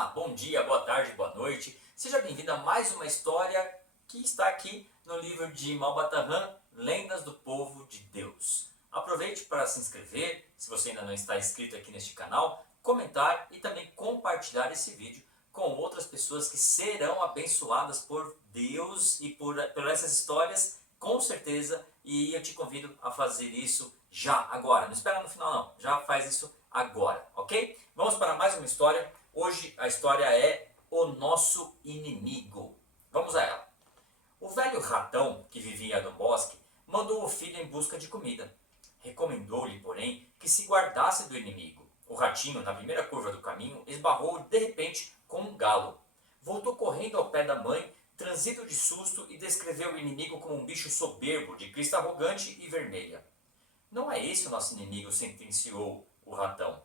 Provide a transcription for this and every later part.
Olá, bom dia, boa tarde, boa noite. Seja bem-vindo a mais uma história que está aqui no livro de Malbataan, Lendas do Povo de Deus. Aproveite para se inscrever, se você ainda não está inscrito aqui neste canal, comentar e também compartilhar esse vídeo com outras pessoas que serão abençoadas por Deus e por essas histórias, com certeza, e eu te convido a fazer isso já, agora. Não espera no final não, já faz isso agora, ok? Vamos para mais uma história. Hoje a história é O Nosso Inimigo. Vamos a ela. O velho ratão, que vivia no bosque, mandou o filho em busca de comida. Recomendou-lhe, porém, que se guardasse do inimigo. O ratinho, na primeira curva do caminho, esbarrou de repente com um galo. Voltou correndo ao pé da mãe, transido de susto, e descreveu o inimigo como um bicho soberbo, de crista arrogante e vermelha. Não é esse o nosso inimigo, sentenciou o ratão,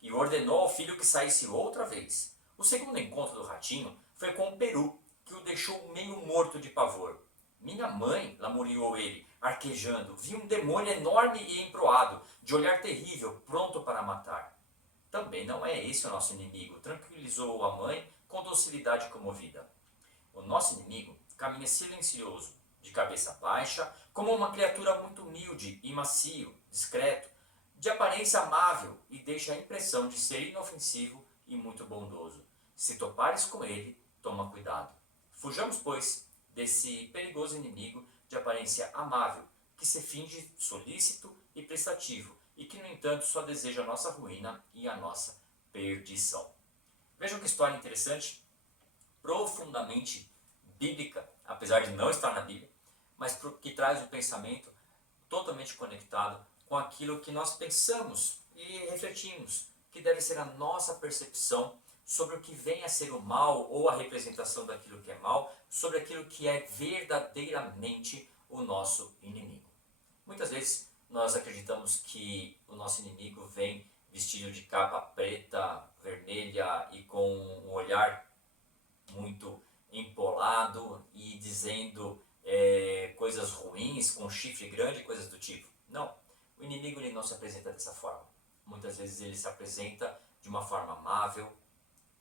e ordenou ao filho que saísse outra vez. O segundo encontro do ratinho foi com um peru, que o deixou meio morto de pavor. Minha mãe, lamuriou ele, arquejando, vi um demônio enorme e emproado, de olhar terrível, pronto para matar. Também não é esse o nosso inimigo, tranquilizou a mãe com docilidade comovida. O nosso inimigo caminha silencioso, de cabeça baixa, como uma criatura muito humilde e macio, discreto, de aparência amável e deixa a impressão de ser inofensivo e muito bondoso. Se topares com ele, toma cuidado. Fujamos, pois, desse perigoso inimigo de aparência amável, que se finge solícito e prestativo, e que, no entanto, só deseja a nossa ruína e a nossa perdição. Vejam que história interessante, profundamente bíblica, apesar de não estar na Bíblia, mas que traz um pensamento totalmente conectado com aquilo que nós pensamos e refletimos, que deve ser a nossa percepção sobre o que vem a ser o mal ou a representação daquilo que é mal, sobre aquilo que é verdadeiramente o nosso inimigo. Muitas vezes nós acreditamos que o nosso inimigo vem vestido de capa preta, vermelha e com um olhar muito empolado e dizendo coisas ruins, com chifre grande, coisas do tipo. Não, o inimigo ele não se apresenta dessa forma. Muitas vezes ele se apresenta de uma forma amável,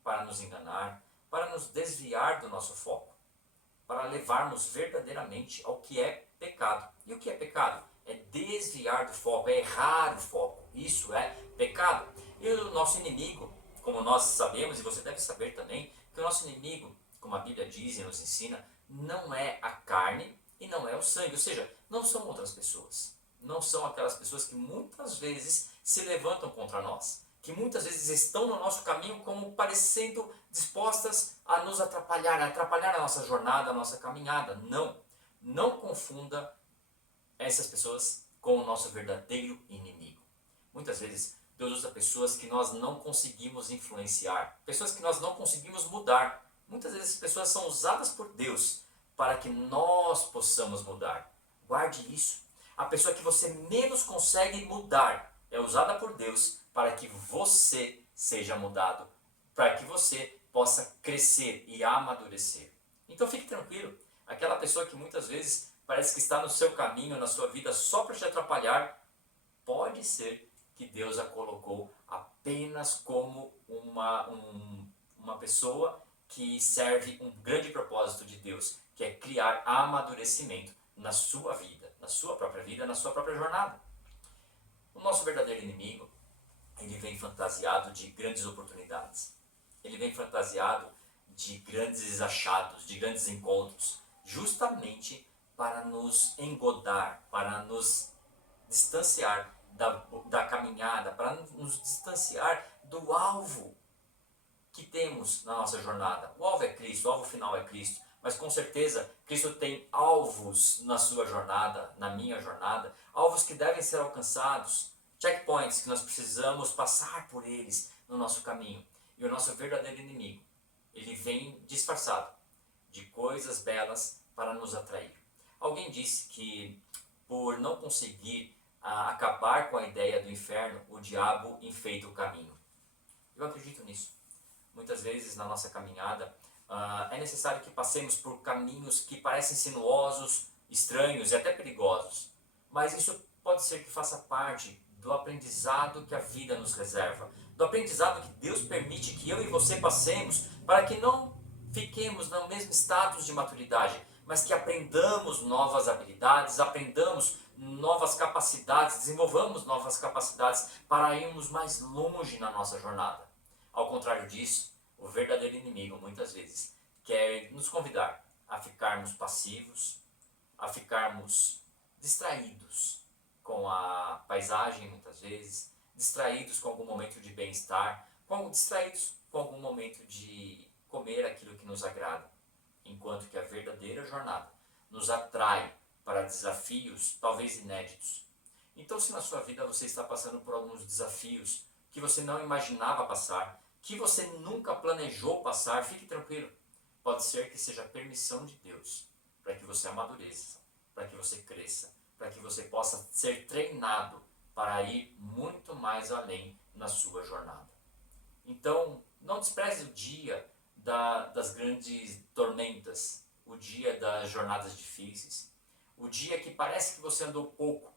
para nos enganar, para nos desviar do nosso foco, para levarmos verdadeiramente ao que é pecado. E o que é pecado? É desviar do foco, é errar o foco. Isso é pecado. E o nosso inimigo, como nós sabemos, e você deve saber também, que o nosso inimigo, como a Bíblia diz e nos ensina, não é a carne e não é o sangue. Ou seja, não são outras pessoas. Não são aquelas pessoas que muitas vezes se levantam contra nós, que muitas vezes estão no nosso caminho como parecendo dispostas a nos atrapalhar, a nossa jornada, a nossa caminhada. Não, não confunda essas pessoas com o nosso verdadeiro inimigo. Muitas vezes Deus usa pessoas que nós não conseguimos influenciar, pessoas que nós não conseguimos mudar. Muitas vezes as pessoas são usadas por Deus para que nós possamos mudar. Guarde isso. A pessoa que você menos consegue mudar é usada por Deus para que você seja mudado, para que você possa crescer e amadurecer. Então fique tranquilo, aquela pessoa que muitas vezes parece que está no seu caminho, na sua vida, só para te atrapalhar, pode ser que Deus a colocou apenas como uma pessoa que serve um grande propósito de Deus, que é criar amadurecimento na sua vida, na sua própria vida, na sua própria jornada. O nosso verdadeiro inimigo, ele vem fantasiado de grandes oportunidades. Ele vem fantasiado de grandes achados, de grandes encontros, justamente para nos engodar, para nos distanciar da caminhada, para nos distanciar do alvo que temos na nossa jornada. O alvo é Cristo, o alvo final é Cristo, mas com certeza Cristo tem alvos na sua jornada, na minha jornada, alvos que devem ser alcançados, checkpoints que nós precisamos passar por eles no nosso caminho. E o nosso verdadeiro inimigo, ele vem disfarçado de coisas belas para nos atrair. Alguém disse que por não conseguir acabar com a ideia do inferno, o diabo enfeita o caminho. Eu acredito nisso. Muitas vezes na nossa caminhada é necessário que passemos por caminhos que parecem sinuosos, estranhos e até perigosos. Mas isso pode ser que faça parte do aprendizado que a vida nos reserva, do aprendizado que Deus permite que eu e você passemos, para que não fiquemos no mesmo status de maturidade, mas que aprendamos novas habilidades, aprendamos novas capacidades, desenvolvamos novas capacidades para irmos mais longe na nossa jornada. Ao contrário disso, o verdadeiro inimigo muitas vezes quer nos convidar a ficarmos passivos, a ficarmos distraídos com a paisagem muitas vezes, distraídos com algum momento de bem-estar, distraídos com algum momento de comer aquilo que nos agrada, enquanto que a verdadeira jornada nos atrai para desafios talvez inéditos. Então, se na sua vida você está passando por alguns desafios que você não imaginava passar, que você nunca planejou passar, fique tranquilo. Pode ser que seja permissão de Deus para que você amadureça, para que você cresça, para que você possa ser treinado para ir muito mais além na sua jornada. Então, não despreze o dia das grandes tormentas, o dia das jornadas difíceis, o dia que parece que você andou pouco,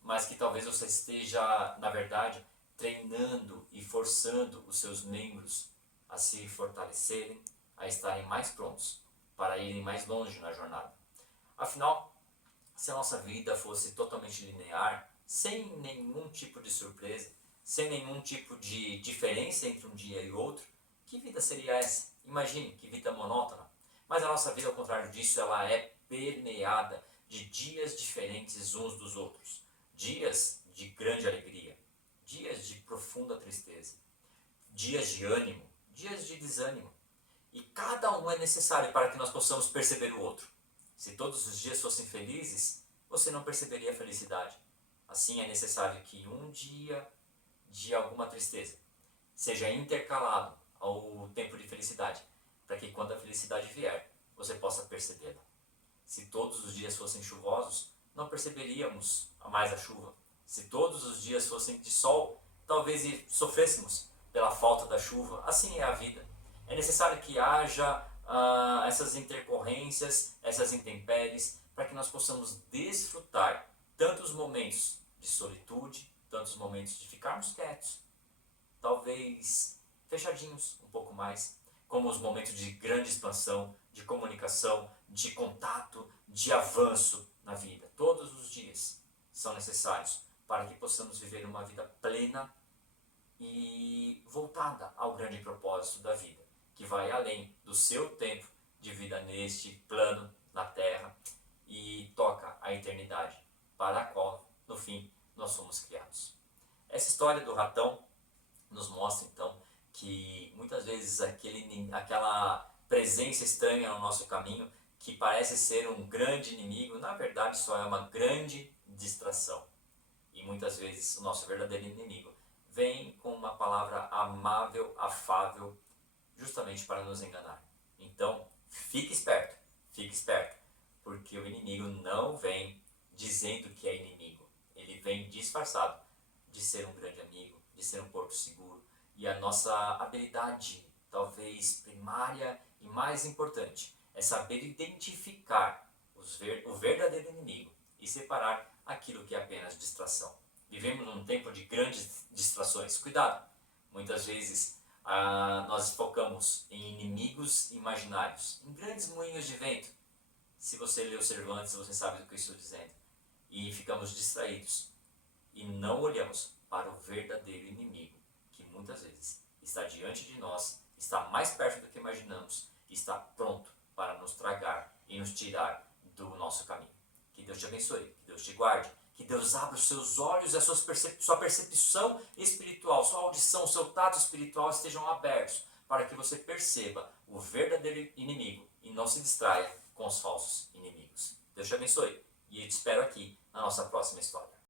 mas que talvez você esteja, na verdade, treinando e forçando os seus membros a se fortalecerem, a estarem mais prontos para irem mais longe na jornada. Afinal, se a nossa vida fosse totalmente linear, sem nenhum tipo de surpresa, sem nenhum tipo de diferença entre um dia e outro, que vida seria essa? Imagine, que vida monótona. Mas a nossa vida, ao contrário disso, ela é permeada de dias diferentes uns dos outros. Dias de grande alegria, dias de profunda tristeza, dias de ânimo, dias de desânimo. E cada um é necessário para que nós possamos perceber o outro. Se todos os dias fossem felizes, você não perceberia a felicidade. Assim é necessário que um dia de alguma tristeza seja intercalado ao tempo de felicidade, para que quando a felicidade vier, você possa percebê-la. Se todos os dias fossem chuvosos, não perceberíamos mais a chuva. Se todos os dias fossem de sol, talvez sofrêssemos pela falta da chuva. Assim é a vida. É necessário que haja essas intercorrências, essas intempéries, para que nós possamos desfrutar tantos momentos de solitude, tantos momentos de ficarmos quietos, talvez fechadinhos um pouco mais, como os momentos de grande expansão, de comunicação, de contato, de avanço na vida. Todos os dias são necessários para que possamos viver uma vida plena e voltada ao grande propósito da vida, que vai além do seu tempo de vida neste plano, na Terra, e toca a eternidade, para a qual, no fim, nós fomos criados. Essa história do ratão nos mostra, então, que muitas vezes aquela presença estranha no nosso caminho, que parece ser um grande inimigo, na verdade só é uma grande distração. E muitas vezes o nosso verdadeiro inimigo vem com uma palavra amável, afável, justamente para nos enganar. Então, fique esperto, porque o inimigo não vem dizendo que é inimigo. Ele vem disfarçado de ser um grande amigo, de ser um porto seguro. E a nossa habilidade, talvez primária e mais importante, é saber identificar o verdadeiro inimigo e separar aquilo que é apenas distração. Vivemos num tempo de grandes distrações. Cuidado! Muitas vezes nós focamos em inimigos imaginários, em grandes moinhos de vento. Se você leu Cervantes, você sabe do que eu estou dizendo. E ficamos distraídos e não olhamos para o verdadeiro inimigo, que muitas vezes está diante de nós, está mais perto do que imaginamos, está pronto para nos tragar e nos tirar do nosso caminho. Que Deus te abençoe, que Deus te guarde, que Deus abra os seus olhos e a sua percepção espiritual, sua audição, seu tato espiritual estejam abertos para que você perceba o verdadeiro inimigo e não se distraia com os falsos inimigos. Deus te abençoe e eu te espero aqui na nossa próxima história.